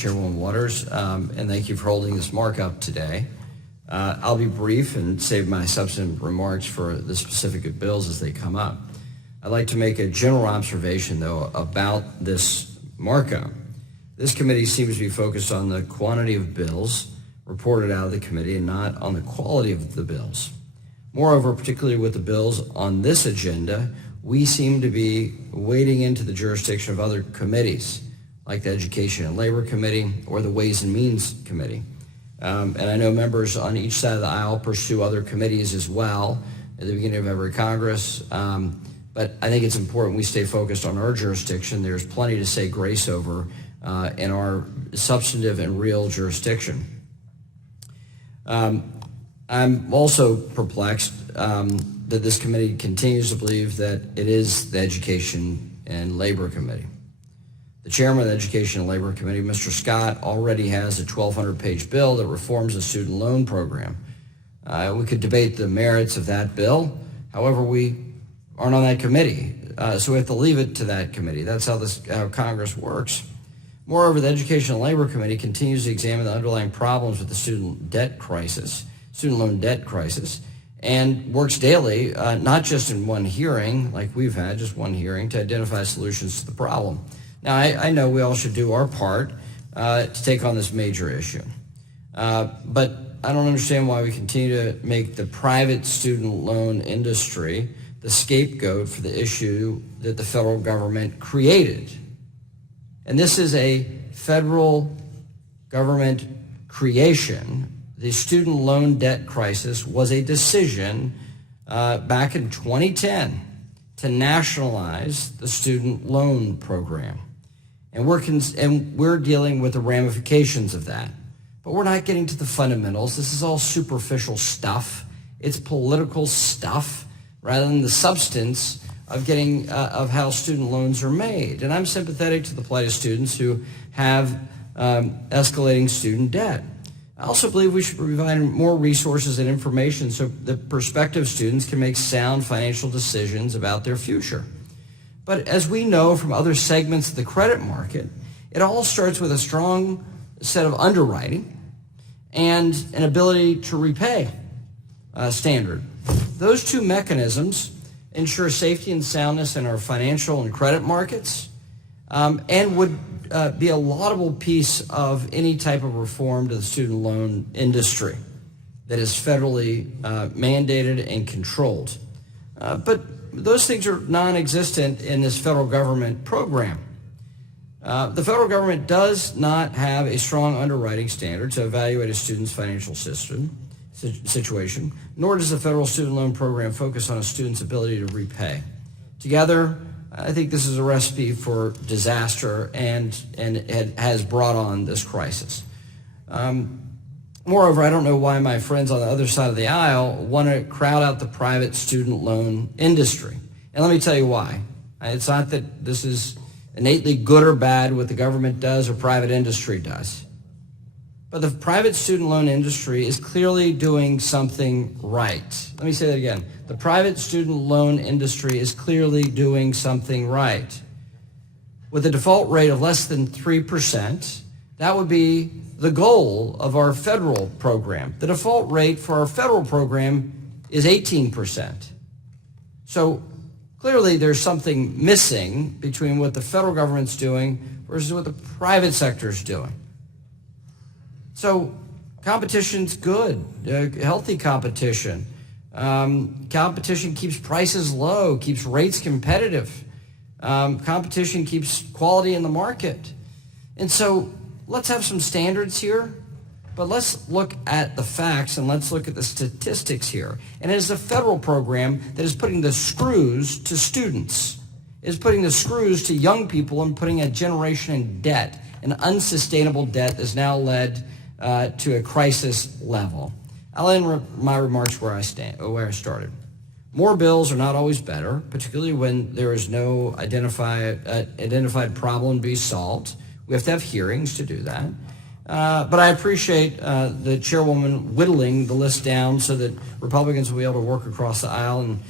Chairwoman Waters, and thank you for holding this markup today. I'll be brief and save my substantive remarks for the specific bills as they come up. I'd like to make a general observation, though, about this markup. This committee seems to be focused on the quantity of bills reported out of the committee and not on the quality of the bills. Moreover, particularly with the bills on this agenda, we seem to be wading into the jurisdiction of other committees, like the Education and Labor Committee or the Ways and Means Committee. And I know members on each side of the aisle pursue other committees as well at the beginning of every Congress. But I think it's important we stay focused on our jurisdiction. There's plenty to say grace over in our substantive and real jurisdiction. I'm also perplexed that this committee continues to believe that it is the Education and Labor Committee. The chairman of the Education and Labor Committee, Mr. Scott, already has a 1,200-page bill that reforms the student loan program. We could debate the merits of that bill. However, we aren't on that committee, so we have to leave it to that committee. That's how Congress works. Moreover, the Education and Labor Committee continues to examine the underlying problems with the student loan debt crisis, and works daily, not just in one hearing like we've had, just one hearing, to identify solutions to the problem. Now, I know we all should do our part to take on this major issue, but I don't understand why we continue to make the private student loan industry the scapegoat for the issue that the federal government created. And this is a federal government creation. The student loan debt crisis was a decision back in 2010 to nationalize the student loan program. And we're dealing with the ramifications of that. But we're not getting to the fundamentals. This is all superficial stuff. It's political stuff rather than the substance of of how student loans are made. And I'm sympathetic to the plight of students who have escalating student debt. I also believe we should provide more resources and information so that prospective students can make sound financial decisions about their future. But as we know from other segments of the credit market, it all starts with a strong set of underwriting and an ability to repay standard. Those two mechanisms ensure safety and soundness in our financial and credit markets and would be a laudable piece of any type of reform to the student loan industry that is federally mandated and controlled. But those things are non-existent in this federal government program. The federal government does not have a strong underwriting standard to evaluate a student's financial situation, nor does the federal student loan program focus on a student's ability to repay. Together, I think this is a recipe for disaster and it has brought on this crisis. Moreover, I don't know why my friends on the other side of the aisle want to crowd out the private student loan industry. And let me tell you why. It's not that this is innately good or bad what the government does or private industry does. But the private student loan industry is clearly doing something right. Let me say that again. The private student loan industry is clearly doing something right. With a default rate of less than 3%, that would be the goal of our federal program. The default rate for our federal program is 18%. So clearly there's something missing between what the federal government's doing versus what the private sector's doing. So competition's good, healthy competition. Competition keeps prices low, keeps rates competitive. Competition keeps quality in the market. And so let's have some standards here, but let's look at the facts and let's look at the statistics here. And it is the federal program that is putting the screws to students, is putting the screws to young people and putting a generation in debt, an unsustainable debt that's now led to a crisis level. I'll end my remarks where I started. More bills are not always better, particularly when there is no identified problem to be solved. We have to have hearings to do that. But I appreciate the chairwoman whittling the list down so that Republicans will be able to work across the aisle and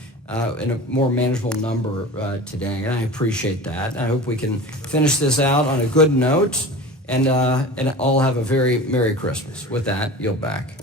in a more manageable number today, and I appreciate that. I hope we can finish this out on a good note and all have a very Merry Christmas. With that, yield back.